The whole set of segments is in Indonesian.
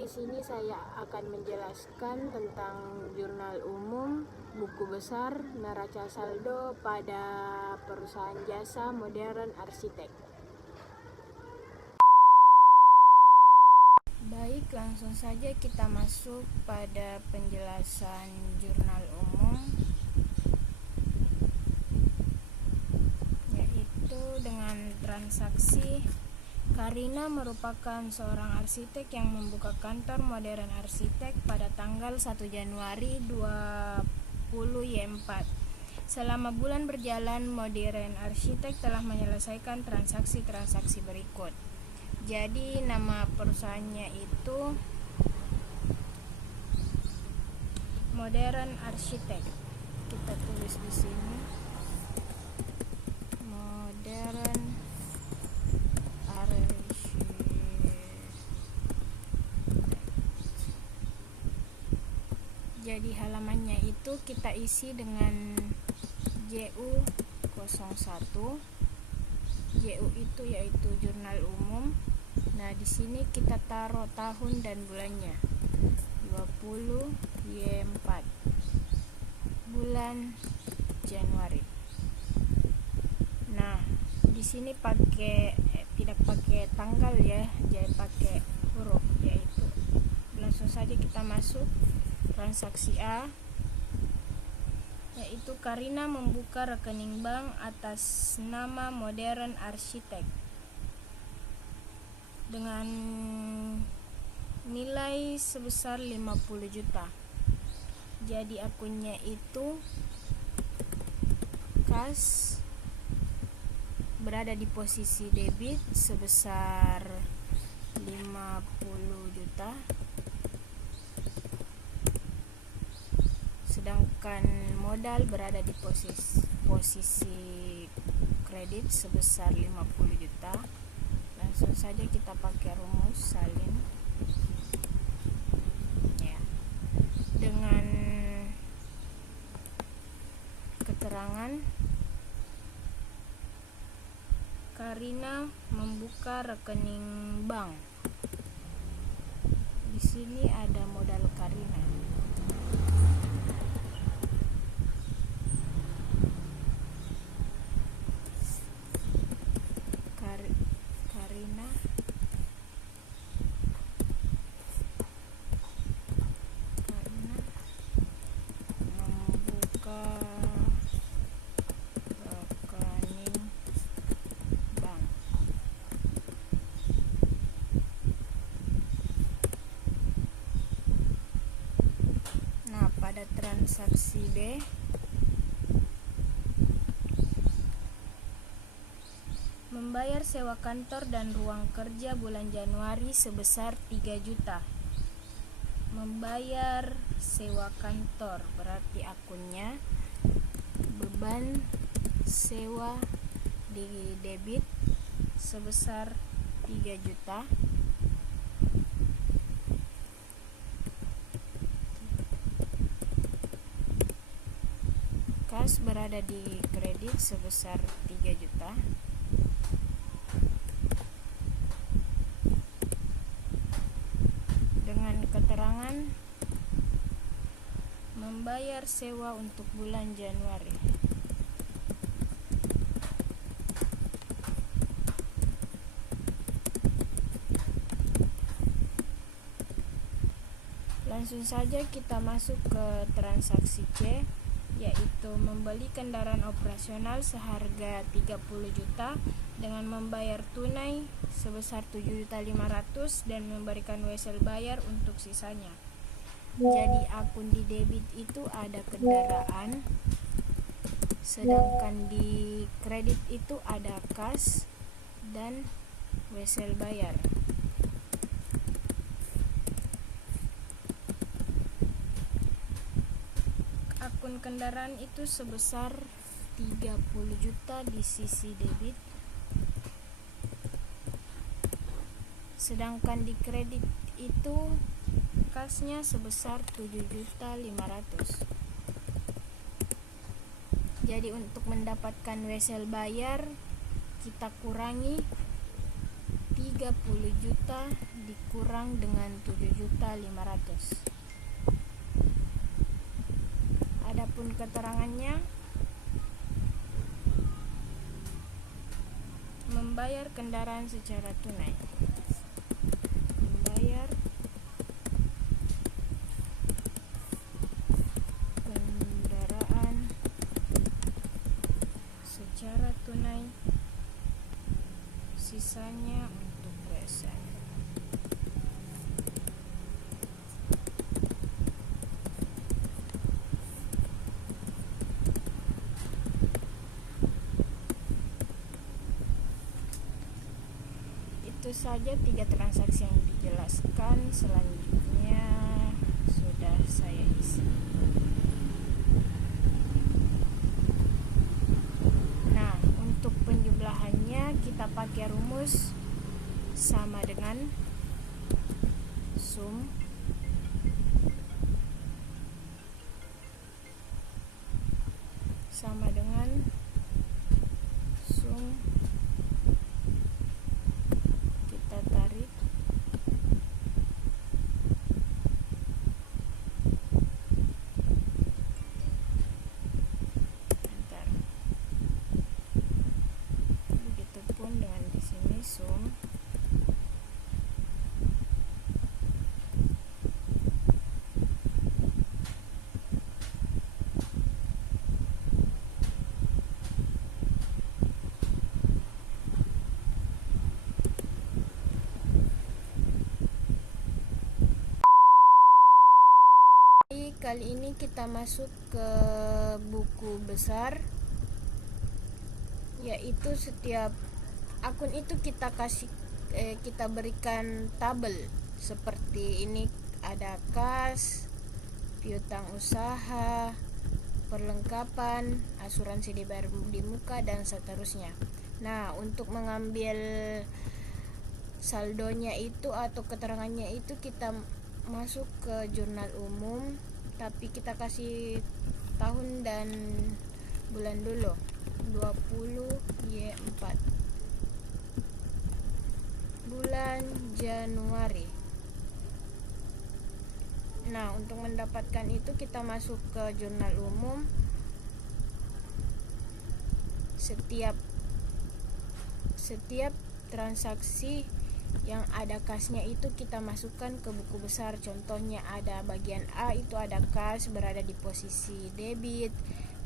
di sini saya akan menjelaskan tentang jurnal umum, buku besar, neraca saldo pada perusahaan jasa modern arsitek. Baik, langsung saja kita masuk pada penjelasan jurnal umum, yaitu dengan transaksi. Karina merupakan seorang arsitek yang membuka kantor modern arsitek pada tanggal 1 Januari 20Y4. Selama bulan berjalan, modern arsitek telah menyelesaikan transaksi-transaksi berikut. Jadi nama perusahaannya itu Modern Arsitek. Kita tulis di sini Modern Arsitek. Jadi halamannya itu kita isi dengan JU01. JU itu yaitu jurnal umum. Nah, di sini kita taruh tahun dan bulannya. 20Y4. Bulan Januari. Nah, di sini tidak pakai tanggal ya, jadi pakai huruf, yaitu langsung saja kita masuk transaksi A, yaitu Karina membuka rekening bank atas nama Modern Arsitek dengan nilai sebesar 50 juta. Jadi akunnya itu kas berada di posisi debit sebesar 50 juta. Sedangkan modal berada di posisi kredit sebesar 50 juta. Langsung saja kita pakai rumus salin ya. Dengan keterangan Karina membuka rekening bank. Di sini ada modal Karina. Pada transaksi B, membayar sewa kantor dan ruang kerja bulan Januari sebesar 3 juta. Membayar sewa kantor berarti akunnya beban sewa di debit sebesar 3 juta. Kas berada di kredit sebesar 3 juta. Dengan keterangan membayar sewa untuk bulan Januari. Langsung saja kita masuk ke transaksi C, yaitu membeli kendaraan operasional seharga 30 juta dengan membayar tunai sebesar 7.500.000 dan memberikan wesel bayar untuk sisanya. Jadi akun di debit itu ada kendaraan, sedangkan di kredit itu ada kas dan wesel bayar. Akun kendaraan itu sebesar 30 juta di sisi debit, sedangkan di kredit itu kasnya sebesar 7.500.000. Jadi untuk mendapatkan wesel bayar kita kurangi 30 juta dikurang dengan 7.500.000. Adapun keterangannya, membayar kendaraan secara tunai. Membayar kendaraan secara tunai, sisanya untuk reses. Itu saja 3 transaksi yang dijelaskan. Selanjutnya sudah saya isi. Nah, untuk penjumlahannya kita pakai rumus sama dengan sum sama dengan sum kita tarik antar. Begitupun dengan di sini sum Kali ini kita masuk ke buku besar, yaitu setiap akun itu kita berikan tabel seperti ini. Ada kas, piutang usaha, perlengkapan, asuransi dibayar di muka, dan seterusnya. Nah, untuk mengambil saldonya itu atau keterangannya itu kita masuk ke jurnal umum, tapi kita kasih tahun dan bulan dulu. 20Y4 bulan Januari. Nah, untuk mendapatkan itu kita masuk ke jurnal umum. Setiap transaksi yang ada kasnya itu kita masukkan ke buku besar. Contohnya ada bagian A itu ada kas berada di posisi debit,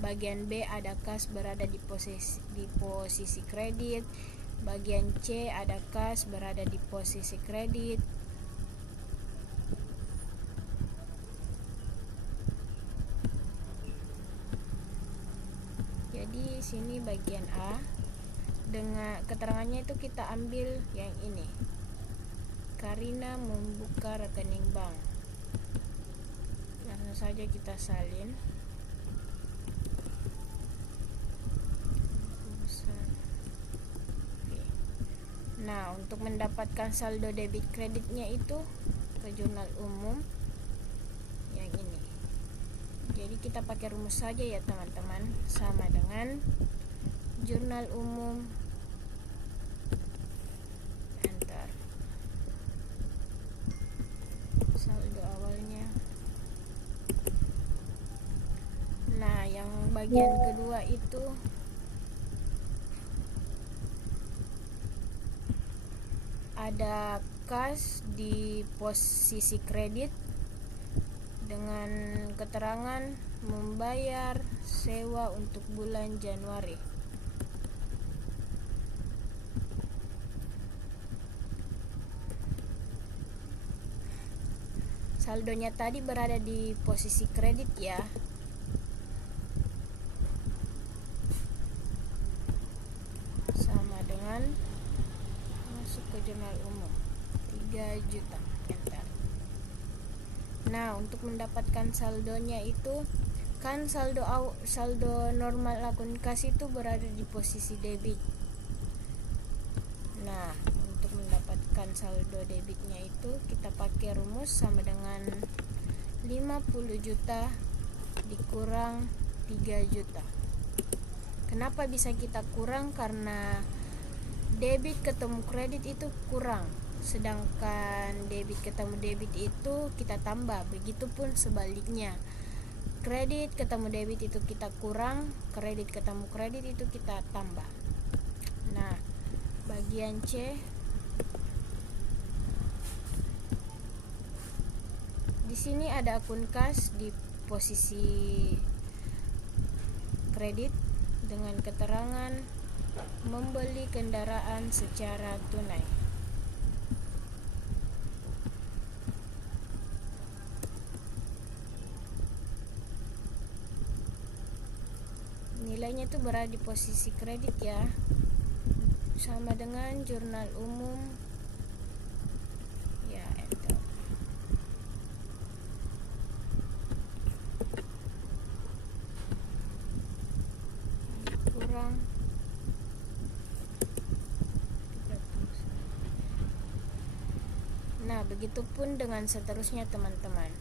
bagian B ada kas berada di posisi kredit, bagian C ada kas berada di posisi kredit. Jadi sini bagian A, dengan keterangannya itu kita ambil yang ini. Karina membuka rekening bank. Langsung saja kita salin. Nah, untuk mendapatkan saldo debit kreditnya itu ke jurnal umum yang ini. Jadi kita pakai rumus saja ya teman-teman, sama dengan jurnal umum enter. Saldo awalnya. Nah, yang bagian kedua itu ada kas di posisi kredit dengan keterangan membayar sewa untuk bulan Januari. Saldonya tadi berada di posisi kredit ya. Sama dengan masuk ke jurnal umum 3 juta. Enter. Nah, untuk mendapatkan saldonya itu kan saldo normal akun kas itu berada di posisi debit. Nah, untuk mendapatkan saldo debitnya itu kita pakai rumus sama dengan 50 juta dikurang 3 juta. Kenapa bisa kita kurang? Karena debit ketemu kredit itu kurang. sedangkan debit ketemu debit itu kita tambah. Begitupun sebaliknya, kredit ketemu debit itu kita kurang, kredit ketemu kredit itu kita tambah. Nah, bagian C, di sini ada akun kas di posisi kredit dengan keterangan membeli kendaraan secara tunai. Nilainya itu berada di posisi kredit ya, sama dengan jurnal umum. Ya, enter. Kurang 30. Nah, begitupun dengan seterusnya teman-teman.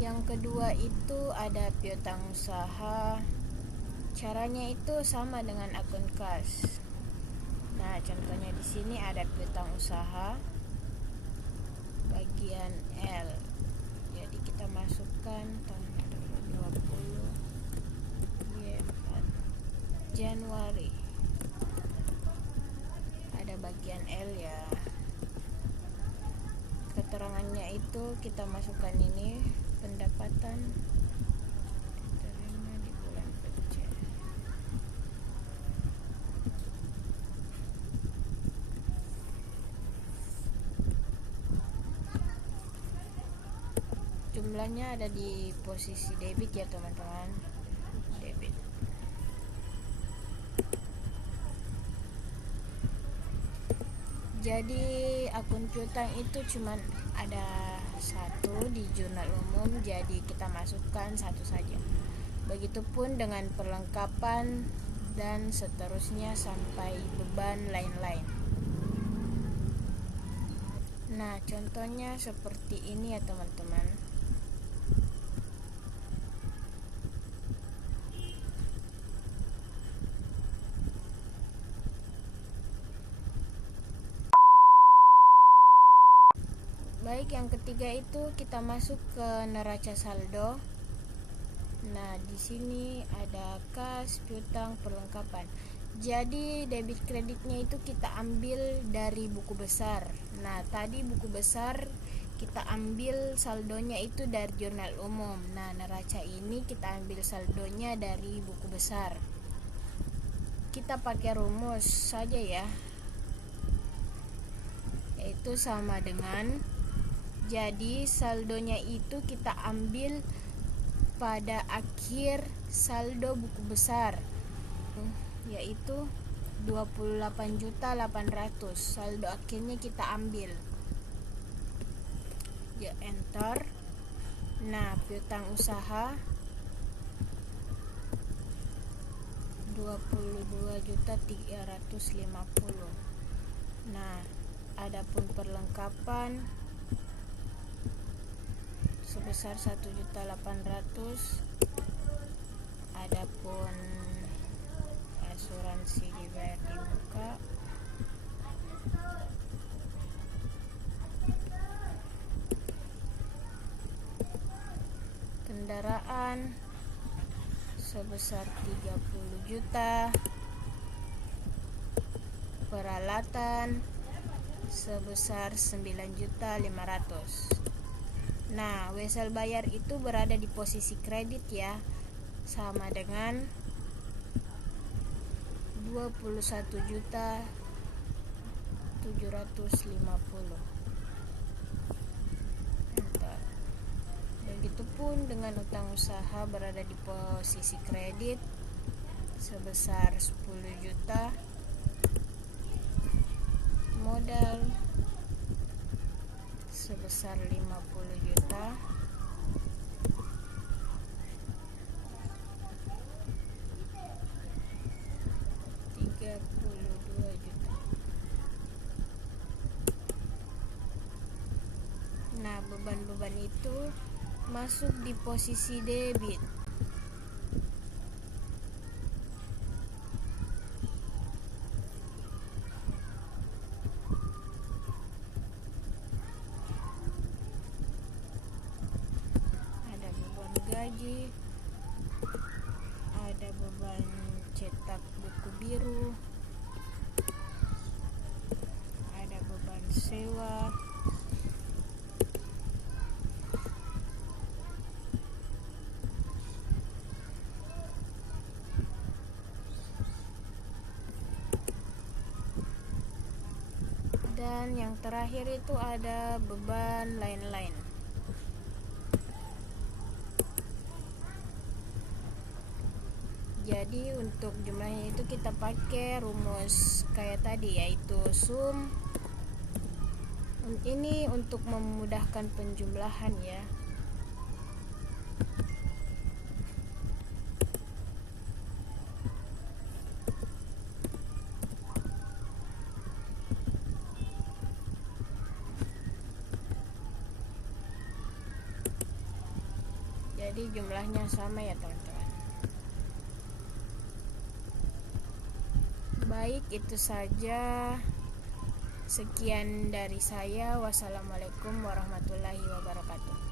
Yang kedua itu ada piutang usaha. Caranya itu sama dengan akun kas. Nah, contohnya di sini ada piutang usaha bagian L. Jadi kita masukkan tahun 2020 Y4 Januari. Ada bagian L ya. Keterangannya itu kita masukkan ini, pendapatan diterima di bulan kerja. Jumlahnya ada di posisi debit ya teman-teman, debit. Jadi akun piutang itu cuman ada satu di jurnal umum, jadi kita masukkan satu saja. Begitupun dengan perlengkapan dan seterusnya sampai beban lain-lain. Nah, contohnya seperti ini ya teman-teman. Baik, yang ketiga itu kita masuk ke neraca saldo. Nah, di sini ada kas, piutang, perlengkapan. Jadi debit kreditnya itu kita ambil dari buku besar. Nah, tadi buku besar kita ambil saldonya itu dari jurnal umum. Nah, neraca ini kita ambil saldonya dari buku besar. Kita pakai rumus saja ya, yaitu sama dengan, jadi saldonya itu kita ambil pada akhir saldo buku besar, yaitu 28.800.000. Saldo akhirnya kita ambil. Ya, enter. Nah, piutang usaha 22.350.000. Nah, adapun perlengkapan sebesar 1.800.000. Adapun asuransi dibayar di muka. Kendaraan sebesar 30 juta. Peralatan sebesar 9.500.000. Nah, wesel bayar itu berada di posisi kredit ya, sama dengan 21.750.000. Begitupun dengan utang usaha berada di posisi kredit sebesar 10 juta. Modal sebesar 50 juta. Nah, beban-beban itu masuk di posisi debit. mengaji, ada beban cetak buku biru, ada beban sewa, dan yang terakhir itu ada beban lain-lain. Jadi untuk jumlahnya itu kita pakai rumus kayak tadi, yaitu sum. Ini untuk memudahkan penjumlahan ya. Jadi jumlahnya sama ya teman-teman. Baik, itu saja. Sekian dari saya. Wassalamualaikum warahmatullahi wabarakatuh.